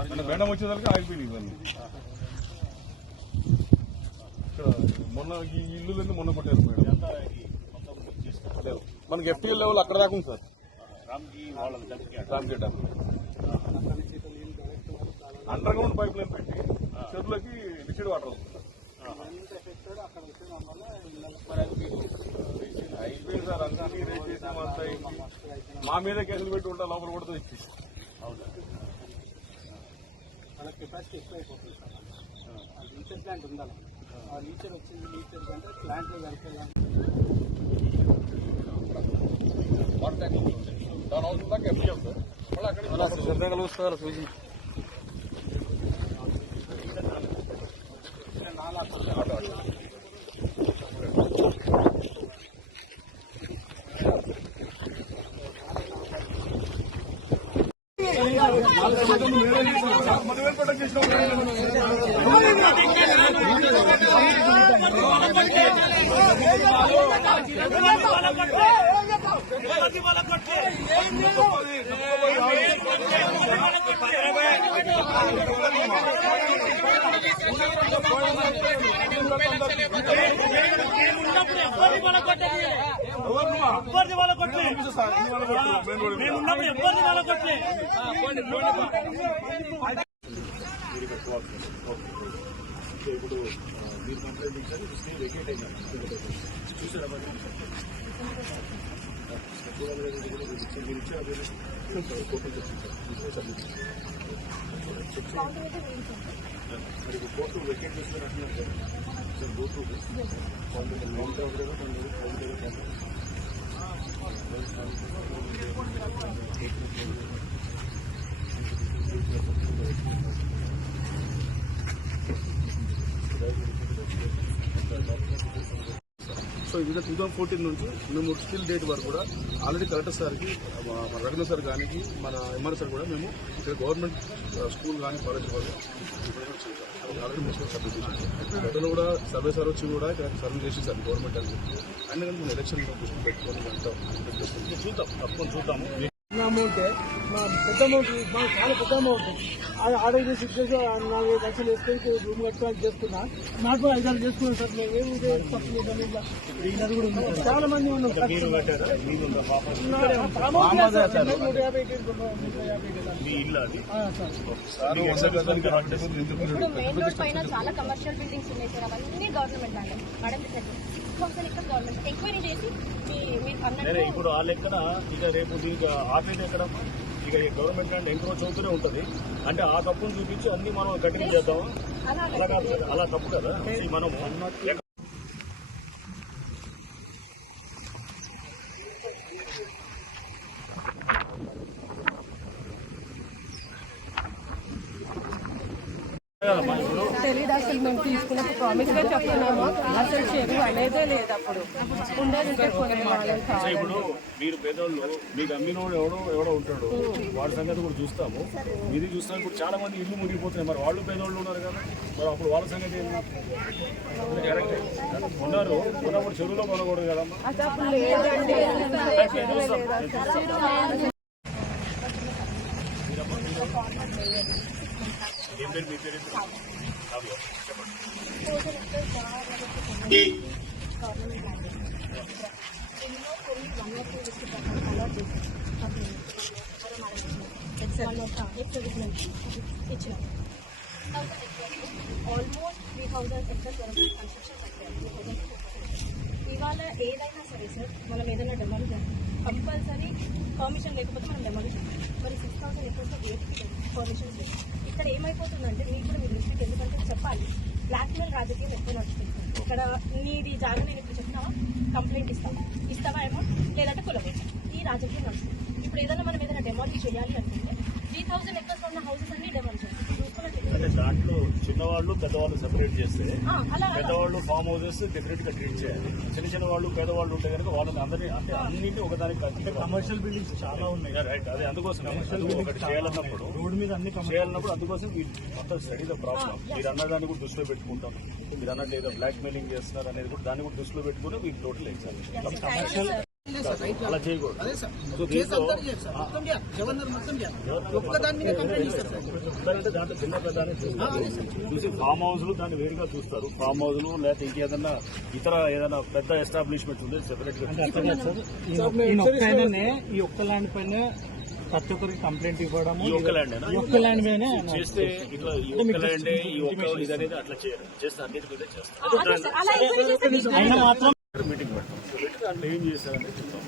అంటే బెండం వచ్చేసరికి ఆగిపోయింది ఇవన్నీ. ఇక్కడ మొన్న ఈ ఇల్లు మొన్న పట్టారు మేడం. లేదు మనకి ఎఫ్టీఎల్ లెవెల్ అక్కడ దాకా ఉంది సార్. రామ్గేట్ అండర్ గ్రౌండ్ పైప్ లైన్ పెట్టి చెరువులకి లిక్విడ్ వాటర్ వస్తుంది. అయిపోయింది సార్. అందరికీ రేట్ చేసి మా మీద కేసులు పెట్టి ఉంటా లోపల కూడా ఇచ్చేసి కెపాసిటీ ఎక్కువ అయిపోతుంది సార్. లీచర్ ప్లాంట్ ఉండాలి. ఆ లీచర్ వచ్చింది లీచర్ కంటే ప్లాంట్లో కలిపేయాలి. వాటర్ ట్యాంక్ దాని అవసరం దాకా ఎఫ్టీఎల్ సార్. మళ్ళీ అక్కడ శ్రద్ధ కలుగుతారు చూసి ఇప్పుడు మీరు కంప్లైంట్ ఇచ్చారు. స్టే వెకేట్ అయినా చూసారా మరి మీరు ఇచ్చారు మరి కోర్టు వెకేట్ చేస్తున్నారు అంటున్నారు సార్. గో టు సో ఇది 2014 నుంచి మేము స్టిల్ డేట్ వరకు కూడా ఆల్రెడీ కలెక్టర్ సార్కి, మన రవీంద్ర సార్ కానీ, మన ఎంఆర్ సార్ కూడా మేము ఇక్కడ గవర్నమెంట్ స్కూల్ కానీ కాలేజ్ వాళ్ళు ఆల్రెడీ మున్సిపల్ సబ్మిట్ చేసాం. గతంలో కూడా సర్వే సార్ వచ్చి కూడా ఇక్కడ సర్వే చేసేసారు గవర్నమెంట్ అని చెప్పి. అయినా కానీ మేము ఎలక్షన్ దృష్టి పెట్టుకొని అంతా చూద్దాం, తప్పకుండా చూద్దాము. అమౌంట్ మా పెద్ద అమౌంట్, మాకు చాలా పెద్ద అమౌంట్. ఆర్డర్ చేసి 4-5 లక్షలు వేసుకొని రూమ్ కట్టుకోవాలి చేసుకున్నా. నాకు 5-6 చేసుకున్నాం సార్. మేము చాలా మంది ఉన్నాం. చాలా కమర్షియల్ బిల్డింగ్స్ ఉన్నాయి సార్. అవన్నీ గవర్నమెంట్ ఎంక్వైరీ చేసి ఇప్పుడు ఆ లెక్కన ఇక రేపు దీనికి ఆఫీస్ ఎక్కడ ఇక గవర్నమెంట్ ల్యాండ్ ఎంక్రోచ్ అవుతూనే ఉంటుంది. అంటే ఆ తప్పును చూపించి అన్ని మనం కంటిన్యూ చేద్దామా? అలా కాదు సార్, అలా తప్పు కదా. మనము తెలీదు అసలు. మేము తీసుకున్నప్పుడు ప్రామిస్ గా చెప్తున్నాము. అసలు చెరువు అనేదే లేదు. అప్పుడు ఉండేది ఇప్పుడు మీరు పేదోళ్ళు మీకు అమ్మినోడు ఎవడో ఉంటాడు, వాడి సంగతి కూడా చూస్తాము. ఇది చూస్తాం. ఇప్పుడు చాలా మంది ఇల్లు మునిగిపోతున్నాయి. మరి వాళ్ళు పేదోళ్ళు ఉన్నారు కదా, మరి అప్పుడు వాళ్ళ సంగతి ఏంటి? ఉన్నారు, ఉన్నప్పుడు చెరువులో కొనకూడదు కదమ్మా. అసలు లేదండి. ఏం పేరు మీ పేరు? ఇచ్చిన ఆల్మోస్ట్ 3000 ఎకర్స్ వరకు కన్స్ట్రక్షన్ అయిపోయాయి. ఇవాళ ఏదైనా సరే సార్, మనం ఏదైనా డెమాలిషన్ కంపల్సరీ పర్మిషన్ లేకపోతే మనం డెమాలిషన్. మరి 6000 ఎకర్స్లో ఏపీ పర్మిషన్స్ లేదు. ఇక్కడ ఏమైపోతుందంటే మీకు కూడా మీ దృష్టికి ఎందుకంటే చెప్పాలి, బ్లాక్మెయిల్ రాజకీయం ఎక్కువ నడుస్తుంది. ఇక్కడ నీది జాగా నేను ఇప్పుడు చెప్తావా, కంప్లైంట్ ఇస్తావా అమౌంట్, లేదంటే కులవేస్తా. ఈ రాజకీయం నడుస్తుంది. ఇప్పుడు ఏదైనా మనం ఏదైనా డెమాలిష్ చేయాలి అనుకుంటే 3000 ఎకర్స్ ఉన్న హౌసెస్ అన్ని డెమాలిష్ అంటే దాంట్లో చిన్నవాళ్ళు పెద్దవాళ్ళు సెపరేట్ చేస్తే, పెద్దవాళ్ళు ఫామ్ హౌసెస్ డెఫినెట్ గా ట్రీట్ చేయాలి. చిన్న వాళ్ళు పేదవాళ్ళు ఉంటే కనుక వాళ్ళని అందరినీ అంటే అన్నింటినీ ఒకదానికి కమర్షియల్ బిల్డింగ్స్ చాలా ఉన్నాయి. రైట్, అదే అందుకోసం ఒకటి చేయాలన్నప్పుడు రోడ్డు మీద అన్ని చేయాలన్నప్పుడు అందుకోసం మొత్తం స్టడీ ద ప్రాబ్లం. మీరు అన్నదాన్ని కూడా దృష్టిలో పెట్టుకుంటాం. మీరు అన్నట్టు ఏదో బ్లాక్ మెయిలింగ్ చేస్తున్నారు అనేది కూడా దాన్ని కూడా దృష్టిలో పెట్టుకుని మీకు టోటల్ ఎగ్జామ్. అలా చేయకూడదు. అదే సార్ సో కేసు అంతా చేయాలి సార్, మొత్తం చేయాలి, గవర్నర్ మొత్తం చేయాలి, ఒక్క దాని మీద కంప్లైంట్ ఇస్తారు సార్. అంటే దాంట్లో చిన్న పెద్ద అనేది చూసి ఫామ్ హౌస్ దాన్ని వేరుగా చూస్తారు. ఫామ్ హౌస్ లేకపోతే ఇంకేదన్నా ఇతర ఏదైనా పెద్ద ఎస్టాబ్లిష్మెంట్ ఉంది సెపరేట్ గా ఈ ఒక్క ల్యాండ్ పైన ప్రతి ఒక్కరికి కంప్లైంట్ ఇవ్వడము ఈ ఒక్క ల్యాండ్ ఈ ఒక్క ల్యాండ్ మీదనే చేస్తే ఇట్లా ఈ ఒక్క ల్యాండ్ ఈ ఒక్క ఇది అనేది అట్లా చేయరు. చేస్తే అన్నిటి మీద చేస్తారు. అదే సార్, అలా ఎంక్వైరీ చేస్తే మీకు అయినా మాత్రం మీటింగ్ పెడతాం. సో పెట్టి దాంట్లో ఏం చేశారనేది చూద్దాం.